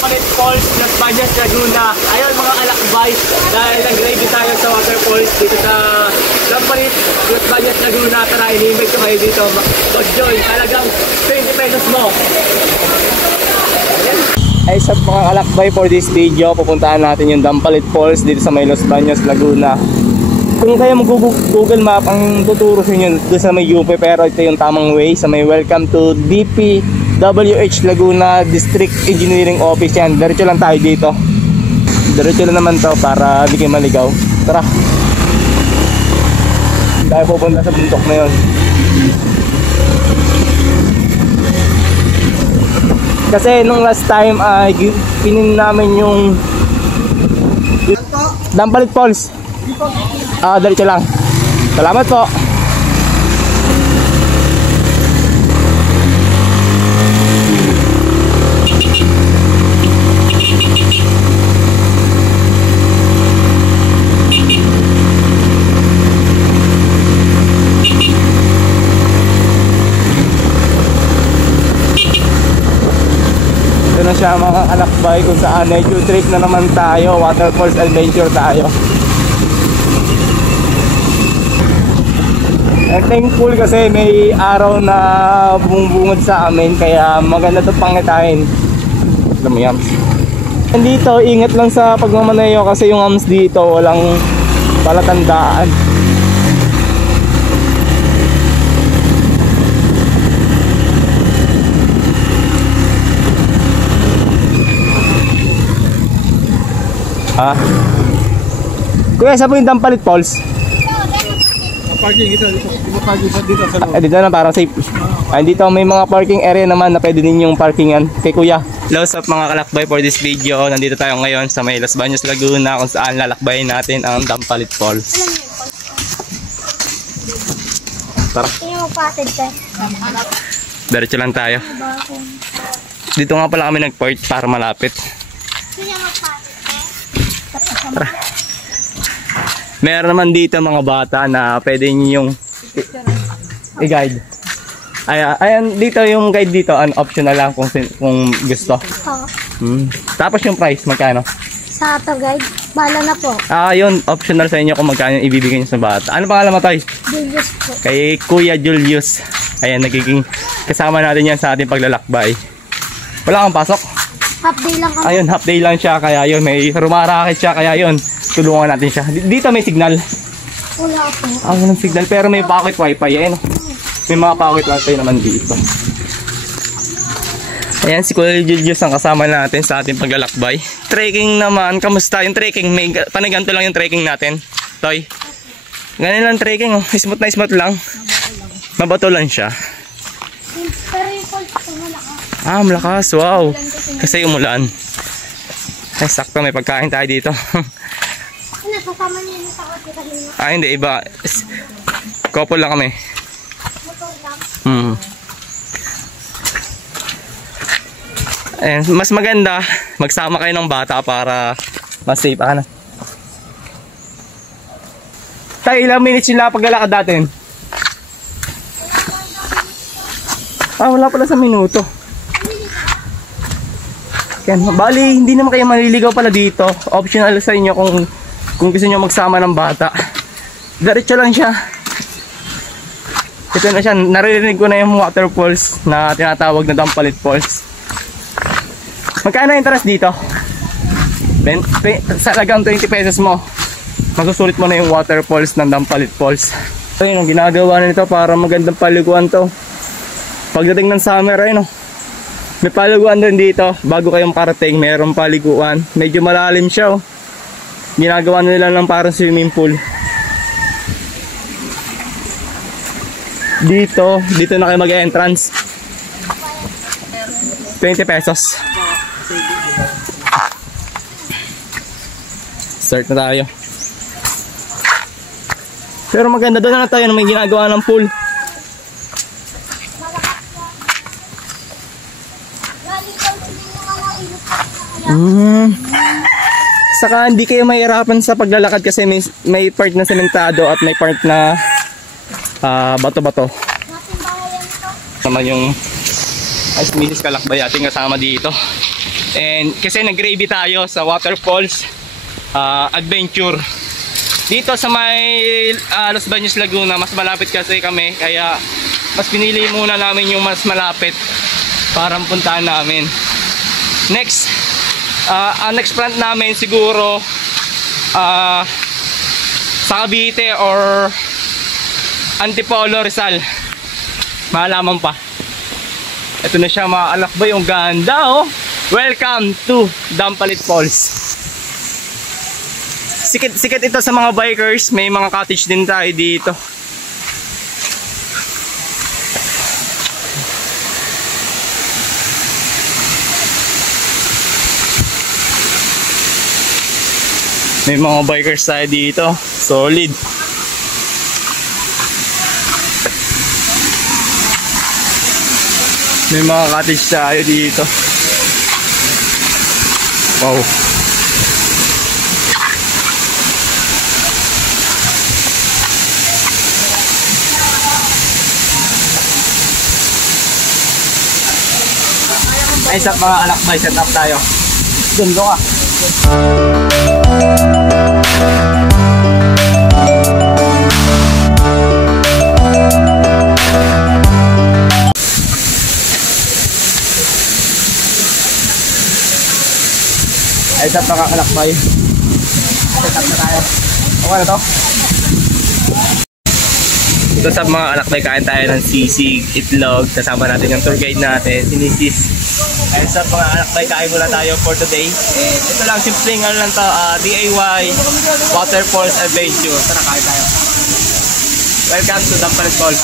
Dampalit Falls, Las Bañas, Laguna. Ayun mga alakbay, dahil nag-ready tayo sa waterfalls dito sa Dampalit, Las Bañas, Laguna. Tara, ini-invite ko kayo dito. Mag-join, talagang 20 pesos mo. Ay sa mga alakbay, for this video, pupuntahan natin yung Dampalit Falls dito sa may Las Bañas, Laguna. Kung kayo mag-Google Map, ang tuturo sa inyo doon sa may UP, pero ito yung tamang way sa may welcome to DPWH Laguna District Engineering Office yan. Diretso lang tayo dito. Diretso lang naman to para di kayo maligaw. Tara. Tayo pupunta sa bundok na yun. Kasi nung last time ay pinin namin yung Dampalit Falls. Diretso lang. Salamat po. Ito na siya mga alakbay kung saan nature trip na naman tayo. Waterfalls adventure tayo. I'm thankful kasi may araw na bumubungad sa amin, kaya maganda ito pangitain. Alam mo yan. Dito, ingat lang sa pagmamaneho kasi yung AMS dito walang palatandaan. Kuya, saan po yung Dampalit Falls? Parking dito sa loob. Dito na parang safe. Dito may mga parking area naman na pwede din yung parkingan kay kuya. Hello sa mga kalakbay, for this video. Nandito tayo ngayon sa may Las Bañas, Laguna, kung saan lalakbayin natin ang Dampalit Falls. Tara. Diretso lang tayo. Dito nga pala kami nag-park para malapit. Tara. Meron naman dito mga bata na pwede yung i-guide. Ayan, dito yung guide dito, optional lang kung gusto. Tapos yung price, magkano? Sa tour guide, bahala na po. Yun, optional sa inyo kung magkano ibibigay nyo sa bata. Ano pangalan mo, Toy? Julius po. Kay Kuya Julius. Ayan, nagiging kasama natin yan sa ating paglalakbay. Wala kang pasok? Half day lang kami. Ayun, half day lang siya, kaya yun, may rumarakit siya, kaya yun, tulungan natin siya. Dito may signal. Wala po. Walang signal, pero may pocket wifi. Ayan, may mga pocket wifi naman dito. Ayan, si Kuya Julius ang kasama natin sa ating paglalakbay. Trekking naman, kamusta yung trekking? May panaganto lang yung trekking natin, Toy. Ganun lang trekking, oh. Smooth na smooth lang. Mabato lang siya. Pero yung falls po malakas. Malakas, wow. Kasi umulan. Ay, sakto, may pagkain tayo dito. Nasasama niyo yung sa kasi kanina. Hindi, iba. Couple lang kami. Motor lang. Ayan, mas maganda magsama kayo ng bata para mas safe. Tayo, ilang minutes yung paglalakad natin? Wala pala sa minuto. Yan, bali, hindi naman kayo maliligaw pala dito. Optional sa inyo kung gusto nyo magsama ng bata. Diretso lang siya. Ito na siya, naririnig ko na yung waterfalls na tinatawag na Dampalit Falls. Magkano yung interest dito? Sa lagang 20 pesos mo, masusulit mo na yung waterfalls ng Dampalit Falls. Ayun, ang ginagawa na nito para magandang paliguan to. Pagdating ng summer, ayun, may paliguan din dito. Bago kayong parating, mayroong paliguan. Medyo malalim siya, oh. Ginagawa nila lang parang swimming pool. Dito na kayo mag-entrance. 20 pesos. Start na tayo. Pero maganda doon na tayo na may ginagawa ng pool. Saka hindi kayo mahirapan sa paglalakad kasi may part na sementado at may part na bato-bato. Naman yung Mrs. Kalakbay ating kasama dito. And kasi nag-gravy tayo sa waterfalls adventure. Dito sa may Los Baños, Laguna, mas malapit kasi kami. Kaya mas pinili muna namin yung mas malapit para puntahan namin. Next, ang next plant namin siguro sa Cavite or Antipolo, Rizal. Malaman pa. Ito na siya mga kalakbay, yung ganda oh. Welcome to Dampalit Falls. Sikat ito sa mga bikers. May mga cottage din tayo dito. May mga bikers tayo dito. Solid. May mga cottage tayo dito. Wow. Ay, sa mga alakbay, set up tayo. Dundo ka. Ay, sa mga alakbay. Set up na tayo. Okay na to? Ito sa mga alakbay, kain tayo ng sisig, itlog. Kasama natin yung tour guide natin, si Mrs. Ayun sa mga alakbay, kain muna tayo for today. And ito lang, simpleng ano lang to, DIY Waterfalls Adventure. Tara, kain tayo. Welcome to Dampalit Falls.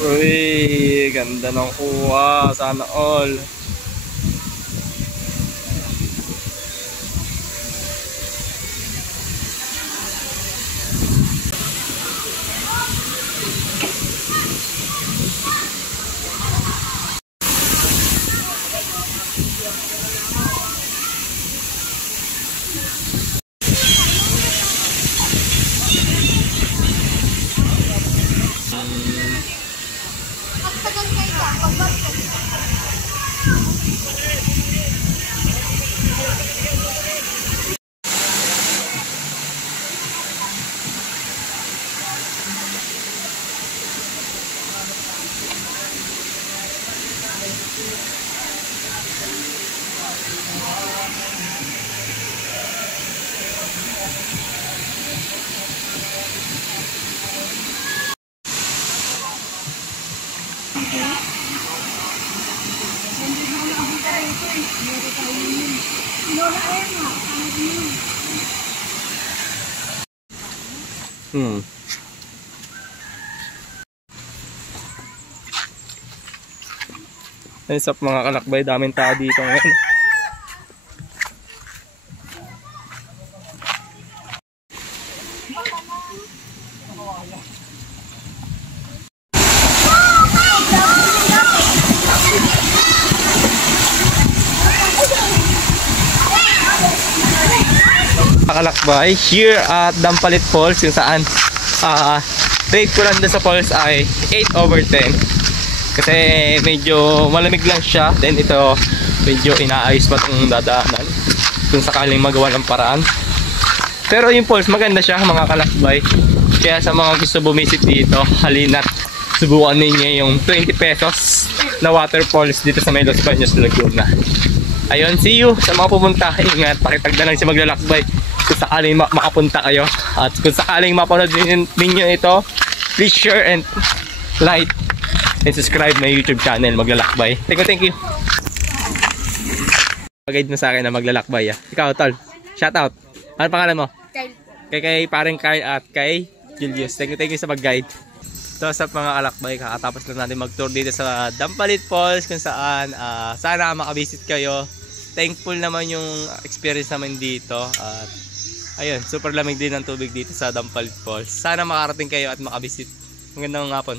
Uy, ganda ng kuha. Sana all. Magtagal kayo ba? Pag-barko. Ayun sa mga kalakbay, daming tao dito ngayon. Kalakbay here at Dampalit Falls, yung saan rate ko lang doon sa falls ay 8/10 kasi medyo malamig lang siya. Then ito medyo inaayos pa itong dadaanan kung sakaling magawa ng paraan, pero yung falls maganda siya mga kalakbay. Kaya sa mga gusto bumisit dito, halina't subukan ninyo yung 20 pesos na waterfalls dito sa may Los Baños, Laguna. Ayun, see you sa mga pupunta. Ingat, pakitagda lang si maglalakbay kung sakaling makapunta kayo. At kung sakaling mapanood ninyo ito, please share and like and subscribe my YouTube channel, Maglalakbay. Thank you. Pag-guide mo sa akin na maglalakbay. Ikaw, tol. Shout out. Ano pangalan mo? Kyle. Kay parang Kyle at kay Julius. Thank you sa pag-guide. So sa mga kalakbay, kakatapos lang natin mag-tour dito sa Dampalit Falls kung saan sana makabisit kayo. Thankful naman yung experience naman dito at ayun, super lamig din ang tubig dito sa Dampalit Falls. Sana makarating kayo at makabisit. Magandang hapon.